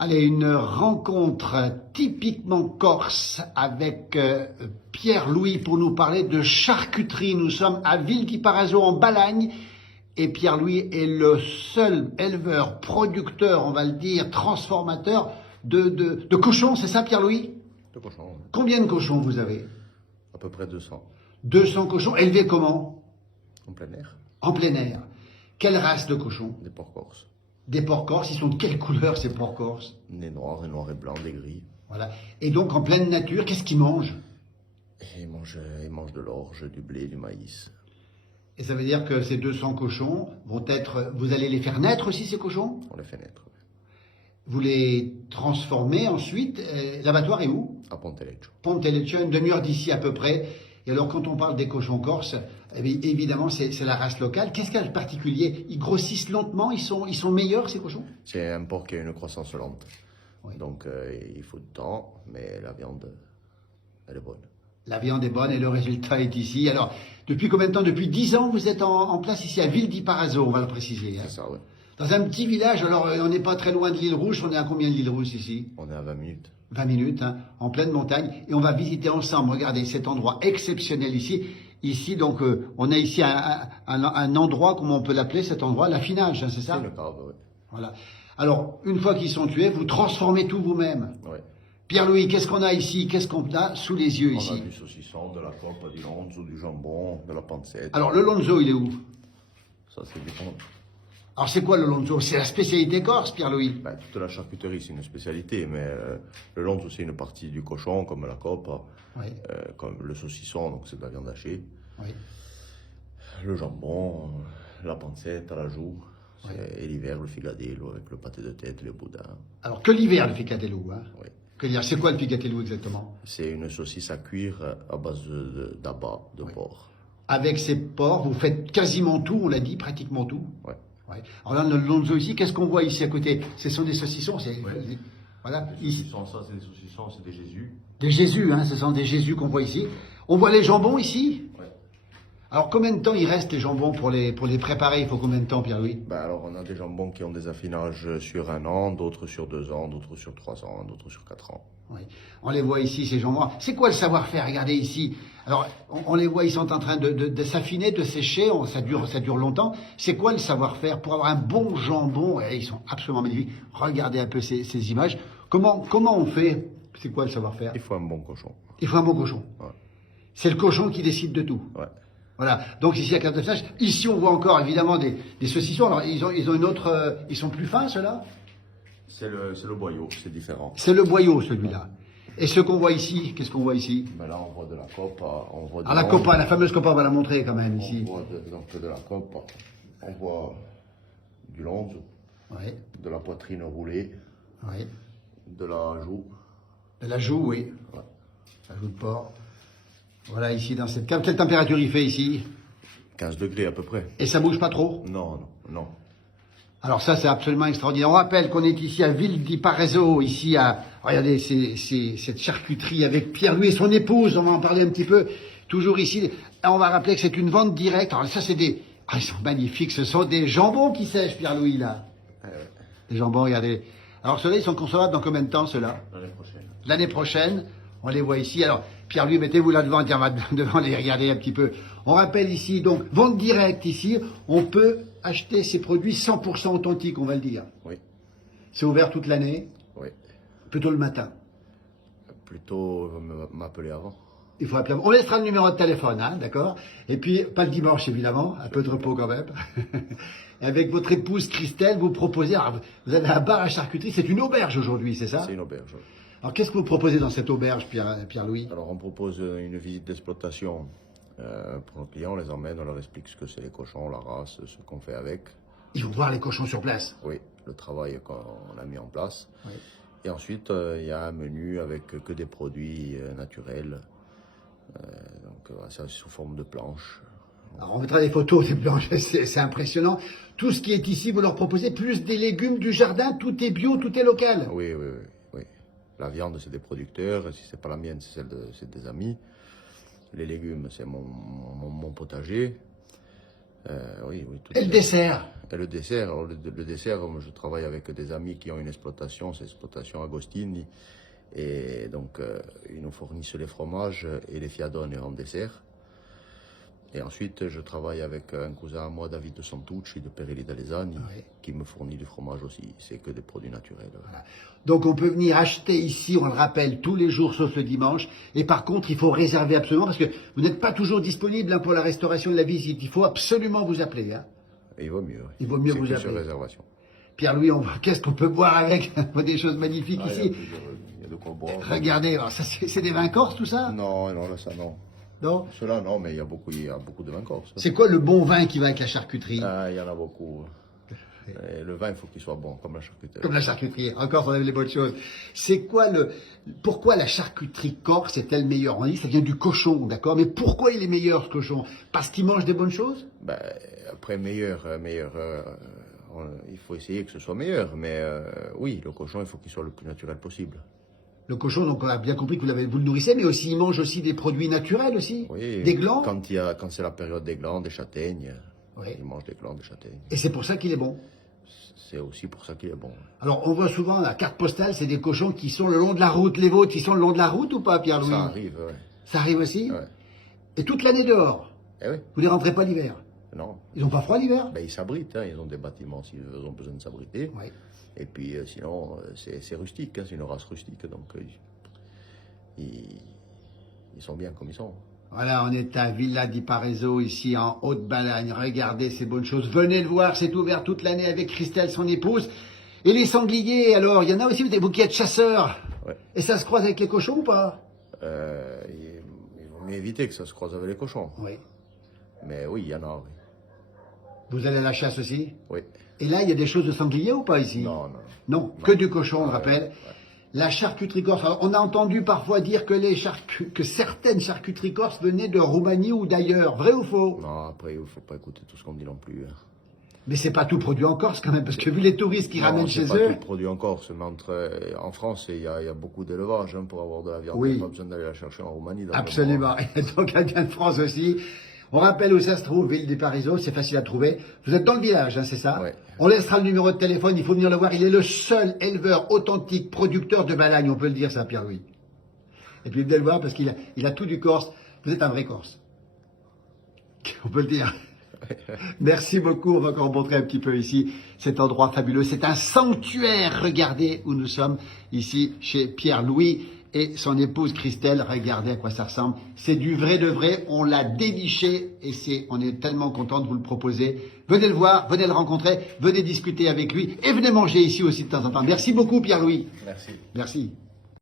Allez, une rencontre typiquement corse avec Pierre-Louis pour nous parler de charcuterie. Nous sommes à Ville-di-Parraso en Balagne et Pierre-Louis est le seul éleveur, producteur, on va le dire, transformateur de cochons, c'est ça Pierre-Louis? De cochons, oui. Combien de cochons vous avez? À peu près 200. 200 cochons, élevés comment? En plein air. En plein air. Quelle race de cochons? Des porcs corses. Des porcs corses, ils sont de quelle couleur ces porcs corses? Des noirs, des noirs et blancs, des gris. Voilà. Et donc en pleine nature, qu'est-ce qu'ils mangent? Et ils mangent de l'orge, du blé, du maïs. Et ça veut dire que ces 200 cochons vont être... Vous allez les faire naître aussi, ces cochons? On les fait naître. Oui. Vous les transformez ensuite. L'abattoir est où? À Ponteleccio. Ponteleccio, une demi-heure d'ici à peu près. Et alors quand on parle des cochons corses, eh bien, évidemment c'est la race locale. Qu'est-ce qu'il y a de particulier? Ils grossissent lentement, ils sont meilleurs ces cochons? C'est un porc qui a une croissance lente. Oui. Donc il faut du temps, mais la viande, elle est bonne. La viande est bonne et le résultat est ici. Alors, depuis combien de temps? Depuis 10 ans, vous êtes en place ici à Ville-di-Parraso, on va le préciser. Hein. C'est ça, oui. Dans un petit village, alors on n'est pas très loin de l'île Rouge. On est à combien de l'île Rouge ici? On est à 20 minutes. 20 minutes, hein, en pleine montagne. Et on va visiter ensemble, regardez cet endroit exceptionnel ici. Ici, donc, on a ici un endroit, comment on peut l'appeler cet endroit? L'affinage, hein, c'est ça? C'est une cave, oui. Voilà. Alors, une fois qu'ils sont tués, vous transformez tout vous-même. Oui. Pierre-Louis, qu'est-ce qu'on a ici? Qu'est-ce qu'on a sous les yeux On ici? a du saucisson, de la coppe, du lonzo, du jambon, de la pancette. Alors, le lonzo, il est où? Ça, c'est du bon. Alors, c'est quoi le lonzo? C'est la spécialité corse, Pierre-Louis? Ben, toute la charcuterie, c'est une spécialité, mais le lonzo, c'est une partie du cochon, comme la coppe, Oui. comme le saucisson, donc c'est de la viande hachée. Oui. Le jambon, la pancette à la joue, Oui. et l'hiver, le figadello avec le pâté de tête, le boudin. Alors, que l'hiver, le ficatello, hein? Oui. Que dire? C'est quoi le ficatello exactement? C'est une saucisse à cuire à base d'abat, de Oui. porc. Avec ces porcs, vous faites quasiment tout, on l'a dit, pratiquement tout. Ouais. Ouais. Alors là, le lonzo ici, qu'est-ce qu'on voit ici à côté? Ce sont des saucissons, Ouais. voilà. Les saucissons, ça, c'est des saucissons, c'est des Jésus. Des Jésus, hein, ce sont des Jésus qu'on voit ici. On voit les jambons ici. Ouais. Alors combien de temps il reste les jambons pour les préparer? Il faut combien de temps, Pierre-Louis? Ben alors, on a des jambons qui ont des affinages sur 1 an, d'autres sur 2 ans, d'autres sur 3 ans, d'autres sur 4 ans. Oui. On les voit ici, ces jambons. C'est quoi le savoir-faire? Regardez ici. Alors, on les voit, ils sont en train de s'affiner, de sécher. Ça dure longtemps. C'est quoi le savoir-faire pour avoir un bon jambon? Ils sont absolument magnifiques. Regardez un peu ces images. Comment on fait? C'est quoi le savoir-faire? Il faut un bon cochon. Il faut un bon cochon. Ouais. C'est le cochon qui décide de tout. Ouais. Voilà. Donc ici, à carte de flash. Ici, on voit encore évidemment des saucissons. Alors, ils ont une autre. Ils sont plus fins, ceux-là? C'est le boyau, c'est différent. C'est le boyau, celui-là. Et ce qu'on voit ici, qu'est-ce qu'on voit ici? Ben là, on voit de la coppe, on voit de Ah, la copa, la fameuse copa, on va la montrer quand même ici. On voit donc de la coppe, on voit du lonzo, Oui, de la poitrine roulée, oui. de la joue. De la joue, oui. Ouais. La joue de porc. Voilà, ici, dans cette cave. Quelle température il fait ici? 15 degrés à peu près. Et ça bouge pas trop? Non, non, non. Alors ça, c'est absolument extraordinaire. On rappelle qu'on est ici à Ville-di-Parraso, ici à... Regardez, cette charcuterie avec Pierre-Louis et son épouse, on va en parler un petit peu, toujours ici. Et on va rappeler que c'est une vente directe. Alors ça, c'est des... Ah, ils sont magnifiques, ce sont des jambons qui sèchent, Pierre-Louis, là. Des jambons, regardez. Alors ceux-là, ils sont consommables dans combien de temps, ceux-là? L'année prochaine. L'année prochaine, on les voit ici. Alors, Pierre-Louis, mettez-vous là devant, tiens, devant les regarder un petit peu. On rappelle ici, donc, vente directe ici, on peut acheter ces produits 100% authentiques, on va le dire. Oui, C'est ouvert toute l'année, oui. plutôt le matin. Plutôt m'appeler avant. Il faut appeler. On laissera le numéro de téléphone, hein, d'accord? Et puis, pas le dimanche, évidemment, un peu de repos quand même. Avec votre épouse Christelle, vous proposez, alors, vous avez un bar à charcuterie, c'est une auberge aujourd'hui, c'est ça? C'est une auberge. Alors, qu'est-ce que vous proposez dans cette auberge, Pierre-Louis? Alors, on propose une visite d'exploitation pour nos clients. On les emmène, on leur explique ce que c'est les cochons, la race, ce qu'on fait avec. Ils vont voir les cochons sur place. Oui, le travail qu'on a mis en place. Oui. Et ensuite, il y a un menu avec que des produits naturels. Donc, c'est sous forme de planche. Alors, on mettra des photos des planches, c'est impressionnant. Tout ce qui est ici, vous leur proposez plus des légumes du jardin, tout est bio, tout est local. Oui, oui, oui, oui. La viande, c'est des producteurs. Si c'est pas la mienne, c'est des amis. Les légumes, c'est mon potager. Oui, oui. Et le dessert? Et le dessert, alors le dessert, je travaille avec des amis qui ont une exploitation, c'est l'exploitation Agostini. Et donc, ils nous fournissent les fromages et les fiadone en dessert. Et ensuite, je travaille avec un cousin à moi, David de Santucci, de Perilli d'Alesani, Oui. qui me fournit du fromage aussi. C'est que des produits naturels. Voilà. Donc on peut venir acheter ici, on le rappelle, tous les jours sauf le dimanche. Et par contre, il faut réserver absolument parce que vous n'êtes pas toujours disponible hein, pour la restauration de la visite. Il faut absolument vous appeler. Hein. Et il vaut mieux. Il vaut mieux C'est vous que appeler. sur réservation. Pierre-Louis, qu'est-ce qu'on peut boire avec? On voit des choses magnifiques Ah, ici. il y a de quoi boire. Regardez, alors ça c'est des vins corses tout ça? Non, non, là, ça non. Non. Cela non, mais il y a beaucoup de vins corses. C'est quoi le bon vin qui va avec la charcuterie? Ah, il y en a beaucoup. Et le vin, il faut qu'il soit bon, comme la charcuterie. Comme la charcuterie, encore on aime les bonnes choses. Pourquoi la charcuterie corse est-elle meilleure? On dit que ça vient du cochon, d'accord? Mais pourquoi il est meilleur ce cochon? Parce qu'il mange des bonnes choses? Ben, après, il faut essayer que ce soit meilleur. Mais oui, le cochon, il faut qu'il soit le plus naturel possible. Le cochon, donc on a bien compris que vous le nourrissez, mais aussi il mange aussi des produits naturels aussi? Oui, Des glands? quand c'est la période des glands, des châtaignes, Oui. il mange des glands, des châtaignes. Et c'est pour ça qu'il est bon. C'est aussi pour ça qu'il est bon. Alors on voit souvent la carte postale, c'est des cochons qui sont le long de la route. Les vôtres, ils sont le long de la route ou pas, Pierre-Louis? Ça arrive, ouais. Ça arrive aussi? Ouais. Et toute l'année dehors? Eh oui, Vous ne rentrez pas l'hiver? non. Ils n'ont pas froid l'hiver? Ben, ils s'abritent, hein, ils ont des bâtiments s'ils ont besoin de s'abriter. Oui. Et puis sinon, c'est rustique, hein, c'est une race rustique, donc ils sont bien comme ils sont. Voilà, on est à Villa di Parezzo, ici en Haute-Balagne. Regardez ces bonnes choses. Venez le voir, c'est ouvert toute l'année avec Christelle, son épouse. Et les sangliers, alors, il y en a aussi, vous qui êtes chasseurs. Ouais. Et ça se croise avec les cochons ou pas? Il vaut mieux éviter que ça se croise avec les cochons. Oui. Mais oui, il y en a, oui. Vous allez à la chasse aussi? Oui. Et là, il y a des choses de sanglier ou pas ici? Non, non. Non, que du cochon, on le Ah, rappelle. ouais. La charcuterie corse. Alors, on a entendu parfois dire que certaines charcuteries corses venaient de Roumanie ou d'ailleurs. Vrai ou faux? Non, après, il ne faut pas écouter tout ce qu'on dit non plus. Hein. Mais c'est pas tout produit en Corse quand même, parce que vu les touristes qui Non, ramènent c'est chez pas eux. tout produit en Corse, mais en France, il y a beaucoup d'élevage hein, pour avoir de la viande. Oui. Il n'y a pas besoin d'aller la chercher en Roumanie. Absolument. Et donc, elle vient de France aussi. On rappelle où ça se trouve, Ville des Parisot, c'est facile à trouver. Vous êtes dans le village, hein, c'est ça? Ouais. On laissera le numéro de téléphone, il faut venir le voir. Il est le seul éleveur authentique, producteur de Balagne, on peut le dire ça, Pierre-Louis. Et puis venez le voir parce qu'il a tout du Corse. Vous êtes un vrai Corse. On peut le dire. Merci beaucoup, on va encore montrer un petit peu ici cet endroit fabuleux. C'est un sanctuaire, regardez où nous sommes, ici chez Pierre-Louis et son épouse Christelle. Regardez à quoi ça ressemble. C'est du vrai de vrai, on l'a déniché et on est tellement content de vous le proposer. Venez le voir, venez le rencontrer, venez discuter avec lui et venez manger ici aussi de temps en temps. Merci beaucoup Pierre-Louis. Merci. Merci.